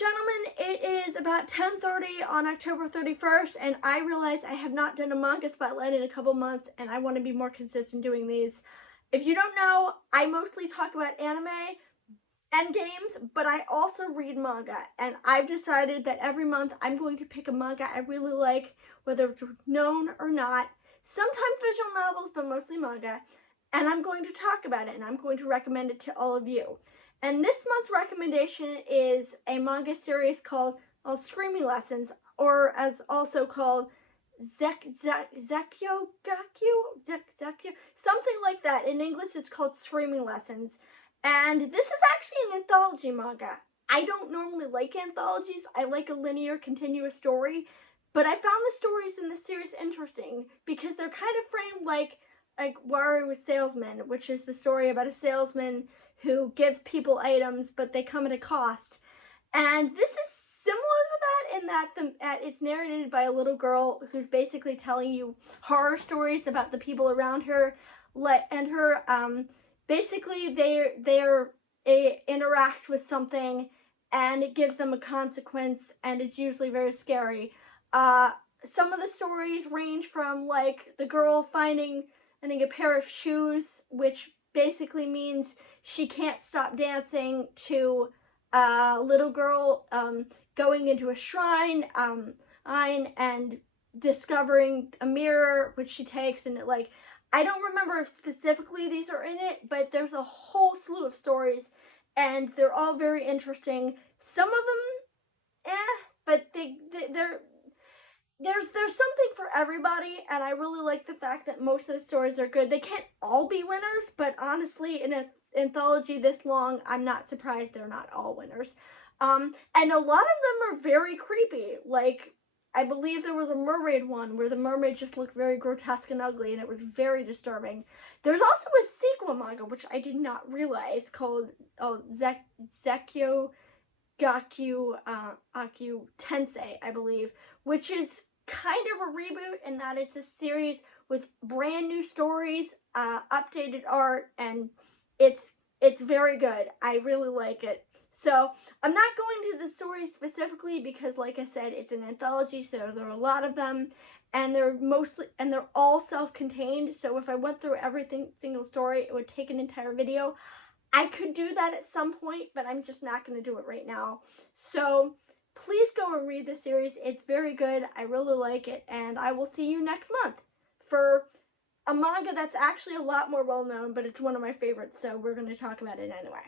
gentlemen, it is about 10:30 on October 31st, and I realize I have not done a manga spotlight in a couple months, and I want to be more consistent doing these. If you don't know, I mostly talk about anime and games, but I also read manga, and I've decided that every month I'm going to pick a manga I really like, whether it's known or not, sometimes visual novels, but mostly manga, and I'm going to talk about it, and I'm going to recommend it to all of you. And this month's recommendation is a manga series called Screaming Lessons, or as also called Zekyo, something like that. In English, it's called Screaming Lessons. And this is actually an anthology manga. I don't normally like anthologies. I like a linear, continuous story. But I found the stories in this series interesting because they're kind of framed like Warrior with Salesman, which is the story about a salesman who gives people items, but they come at a cost. And this is similar to that in that it's narrated by a little girl who's basically telling you horror stories about the people around her, and her basically they interact with something, and it gives them a consequence, and it's usually very scary. Some of the stories range from like the girl finding, I think, a pair of shoes, which basically means she can't stop dancing, to a little girl going into a shrine and discovering a mirror, which she takes, and it, like, I don't remember if specifically these are in it, but there's a whole slew of stories, and they're all very interesting. Some of them, but there's something for everybody, and I really like the fact that most of the stories are good. They can't all be winners, but honestly, in an anthology this long, I'm not surprised they're not all winners. And a lot of them are very creepy. Like, I believe there was a mermaid one where the mermaid just looked very grotesque and ugly, and it was very disturbing. There's also a sequel manga, which I did not realize, called Zekyo Aku Tensei, I believe, which is kind of a reboot in that it's a series with brand new stories, updated art, and it's very good. I really like it. So I'm not going to the stories specifically because, like I said, it's an anthology, so there are a lot of them, and they're all self-contained. So if I went through every single story, it would take an entire video. I could do that at some point, but I'm just not going to do it right now. So please go and read the series. It's very good. I really like it, and I will see you next month for a manga that's actually a lot more well-known, but it's one of my favorites, so we're going to talk about it anyway.